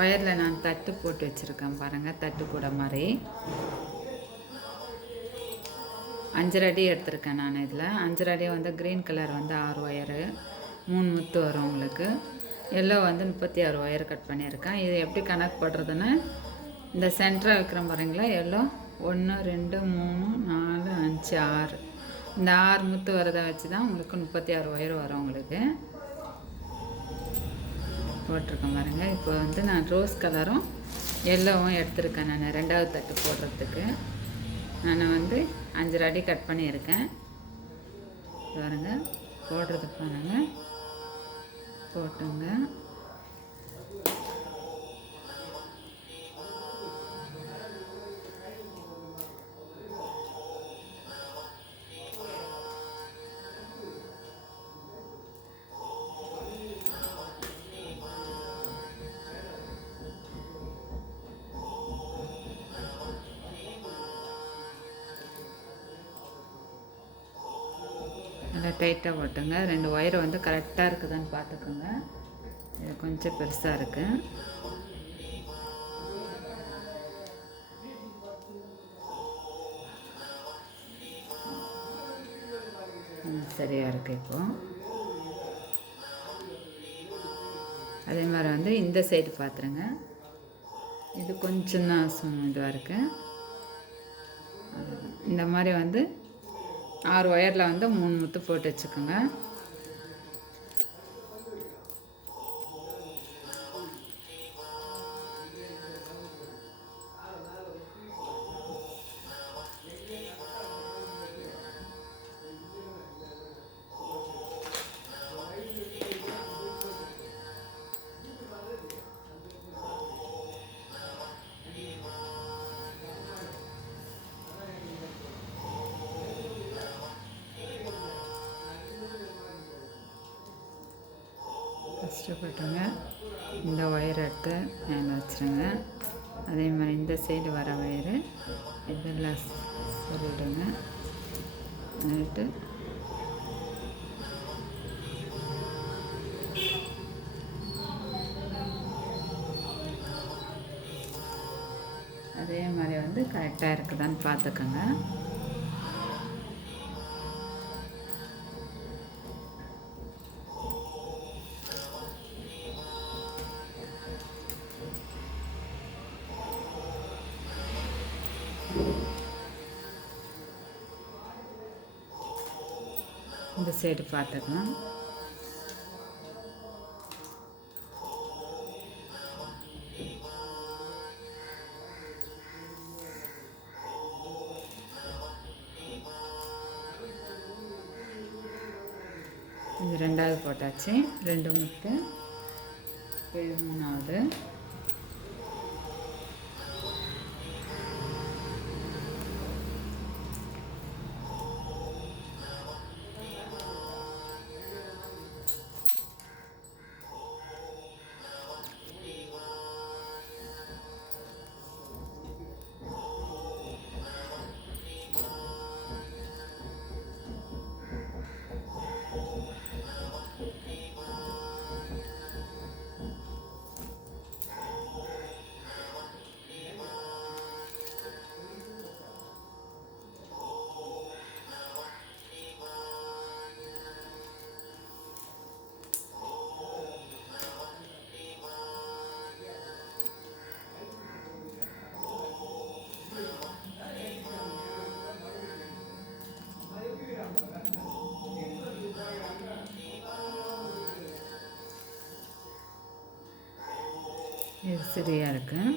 ஒயரில் நான் தட்டு போட்டு வச்சுருக்கேன் பாருங்கள், தட்டு கூட மாதிரி 5 அடி எடுத்திருக்கேன் நான். இதில் 5 அடி வந்து க்ரீன் கலர் வந்து 6 ஒயரு, 3 முத்து வரும் உங்களுக்கு. எல்லோ வந்து 36 ஒயர் கட் பண்ணியிருக்கேன். இது எப்படி கணக்கு போடுறதுன்னு, இந்த சென்டராக வைக்கிறோம் பாருங்களா, எல்லோ 1 2 3 4 5 6, இந்த 6 முத்து வரதை வச்சு தான் உங்களுக்கு 36 ஒயர் வரும் உங்களுக்கு. போட்டிருக்கேன் பாருங்கள். இப்போ வந்து நான் ரோஸ் கலரும் எல்லோவும் எடுத்திருக்கேன் நான் 2வது தட்டு போடுறதுக்கு. நான் வந்து 5 அடி கட் பண்ணியிருக்கேன் பாருங்கள். போடுறது பாருங்கள், போட்டுங்க. நல்லா டைட்டாக போட்டுங்க. 2 ஒயர் வந்து கரெக்டாக இருக்குதான்னு பார்த்துக்கோங்க. இது கொஞ்சம் பெருசாக இருக்குது. சரியாக இருக்குது. இப்போது அதே மாதிரி வந்து இந்த சைடு பார்த்துருங்க. இது கொஞ்சம் தான் இதுவாக இருக்குது. இந்த மாதிரி வந்து 6 ஒயரில் வந்து 3 முத்து போட்டு வச்சுக்கோங்க. ஃபஸ்ட்டு போட்டுங்க. இந்த ஒயர் எடுத்து மேலே வச்சுருங்க. அதே மாதிரி இந்த சைடு வர ஒயரு இதெல்லாம் சொல்லிவிடுங்க. வந்துட்டு அதே மாதிரி வந்து கரெக்டாக இருக்குதான்னு பார்த்துக்கோங்க. இந்த சைடு பார்த்துக்கலாம். இது 2வது போட்டாச்சு, 2 முத்து. இது 3வது. இது சரியாக இருக்குது.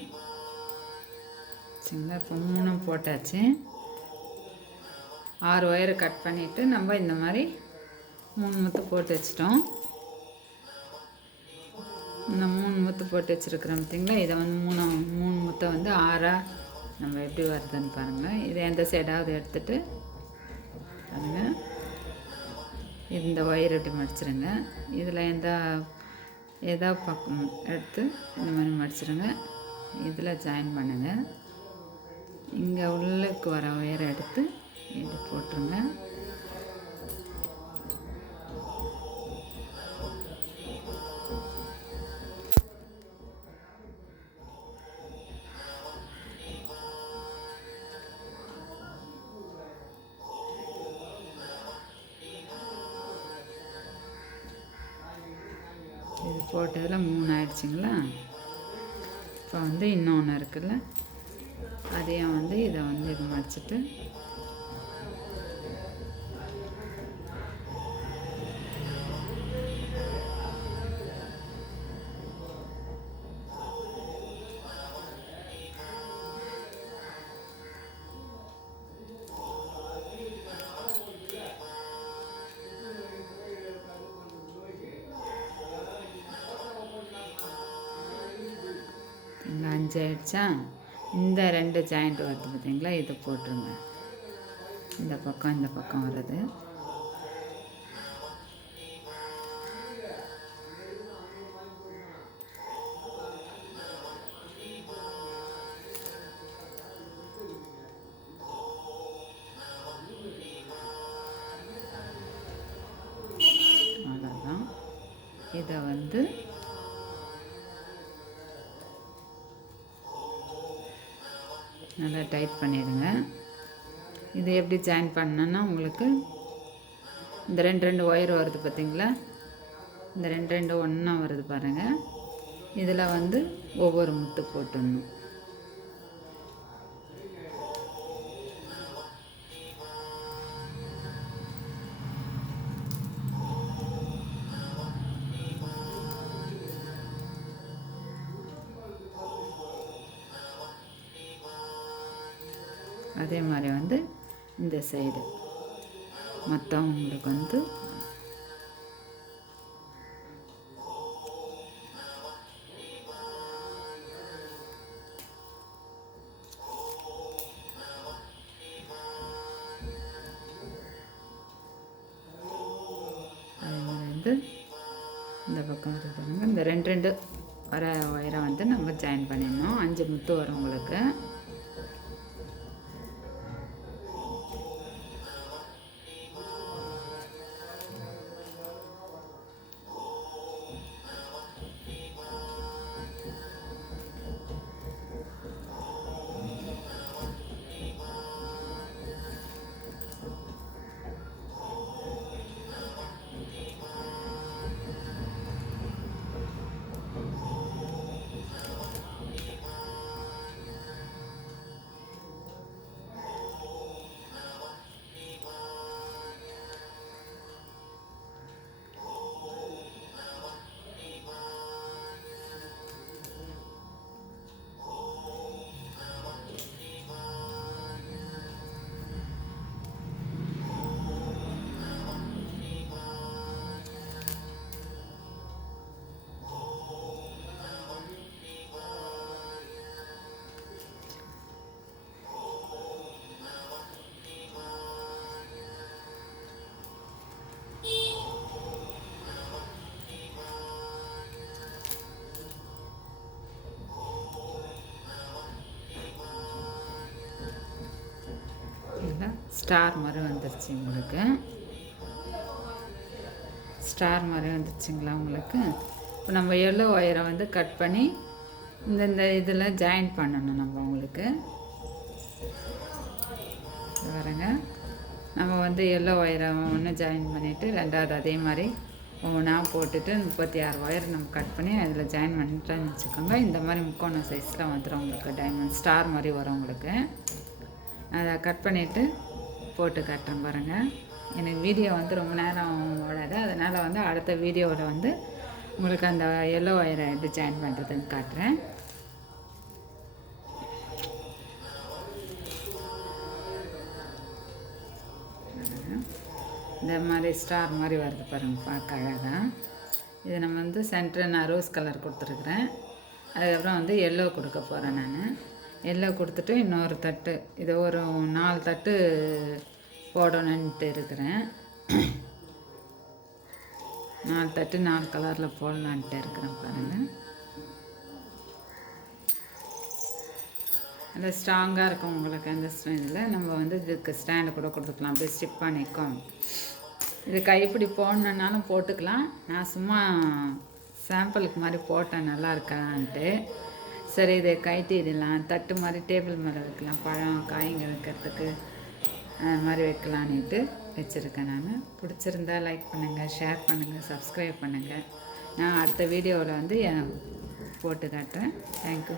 சரிங்களா? இப்போ 3 போட்டாச்சு. 6 ஒயரை கட் பண்ணிவிட்டு நம்ம இந்த மாதிரி 3 முத்து போட்டு வச்சிட்டோம். இந்த 3 முத்து போட்டு வச்சுருக்குறோம் பார்த்திங்களா? இதை வந்து 3 முத்தை வந்து 6ஆக நம்ம எப்படி வருதுன்னு பாருங்கள். இதை எந்த சைடாவது எடுத்துகிட்டு பாருங்கள். இந்த ஒயர் எப்படி மடிச்சிருங்க. இதில் எதா பக்கம் எடுத்து இந்த மாதிரி மடிச்சிடுங்க. இதில் ஜாயின் பண்ணுங்கள். இங்கே உள்ளுக்கு வர ஒயரை எடுத்து இப்படி போட்டுருங்க. போட்டதில் 3 ஆயிடுச்சுங்களா. இப்போ வந்து இன்னொன்று இருக்குல்ல, அதையும் வந்து இதை வந்து இது மடிச்சிட்டு இங்கே 5 ஆயிடுச்சா. இந்த 2 ஜாயிண்ட் வருது பார்த்தீங்களா, இதை போட்டுருங்க. இந்த பக்கம் வருது. அவ்வளோதான். இதை வந்து நல்லா டைட் பண்ணிடுங்க. இது எப்படி ஜாயின் பண்ணணுன்னா, உங்களுக்கு இந்த 2 ஒயர் வருது பார்த்தீங்களா, இந்த 2 ஒன்றா வருது பாருங்கள். இதில் வந்து ஒவ்வொரு முத்து போட்டுடணும். அதே மாதிரி வந்து இந்த சைடு மொத்தம் உங்களுக்கு வந்து அதே மாதிரி வந்து இந்த பக்கம் இருக்குங்க. இந்த 2 வர ஒயரை வந்து நம்ம ஜாயின் பண்ணிடணும். 5 முத்து வரும் உங்களுக்கு. ஸ்டார் மாதிரி வந்துருச்சு உங்களுக்கு. ஸ்டார் மாதிரி வந்துருச்சுங்களா உங்களுக்கு. இப்போ நம்ம எல்லோ ஒயரை வந்து கட் பண்ணி இந்த இதில் ஜாயின் பண்ணணும் நம்ம உங்களுக்கு. பாருங்க, நம்ம வந்து எல்லோ ஒயரை ஒன்று ஜாயின் பண்ணிவிட்டு 2வது அதே மாதிரி ஒவ்வொன்றா போட்டுட்டு 36 ஒயர் நம்ம கட் பண்ணி அதில் ஜாயின் பண்ணிட்டோன்னு வச்சுக்கோங்க. இந்த மாதிரி முக்கோணம் சைஸில் வந்துடும் உங்களுக்கு. டைமண்ட் ஸ்டார் மாதிரி வரும் உங்களுக்கு. அதை கட் பண்ணிவிட்டு போட்டு காட்டுறேன் பாருங்கள். எனக்கு வீடியோ வந்து ரொம்ப நேரம் ஓடாது, அதனால் வந்து அடுத்த வீடியோவில் வந்து உங்களுக்கு அந்த எல்லோ ஒயரை எப்படி ஜாயின் பண்ணுறதுன்னு காட்டுறேன். இந்த மாதிரி ஸ்டார் மாதிரி வருது பாருங்கள், பார்க்க அழகாக. இது நம்ம வந்து சென்டர் நான் ரோஸ் கலர் கொடுத்துருக்குறேன். அதுக்கப்புறம் வந்து எல்லோ கொடுக்க போகிறேன். நான் எல்லோ கொடுத்துட்டு இன்னொரு தட்டு, இது ஒரு 4 தட்டு போடணுன்ட்டு இருக்கிறேன். 4 தட்டு 4 கலரில் போடலான்ட்டு இருக்கிறேன் பாருங்கள். நல்லா ஸ்ட்ராங்காக இருக்கும் உங்களுக்கு. அந்த இதில் நம்ம வந்து இதுக்கு ஸ்டாண்டு கூட கொடுத்துக்கலாம், அப்படியே ஸ்டிப் பண்ணிக்கும். இது கைப்பிடி போடணுன்னாலும் போட்டுக்கலாம். நான் சும்மா சாம்பிளுக்கு மாதிரி போட்டேன் நல்லா இருக்கான்ட்டு. சரி, இதை கட்டிடலாம், தட்டு மாதிரி டேபிள் மேலே வைக்கலாம், பழம் காய்ங்க வைக்கிறதுக்கு அது மாதிரி வைக்கலான்ட்டு வச்சுருக்கேன். நான் பிடிச்சிருந்தா லைக் பண்ணுங்கள், ஷேர் பண்ணுங்கள், சப்ஸ்கிரைப் பண்ணுங்கள். நான் அடுத்த வீடியோவில் வந்து போட்டு காட்டுறேன். தேங்க்யூ.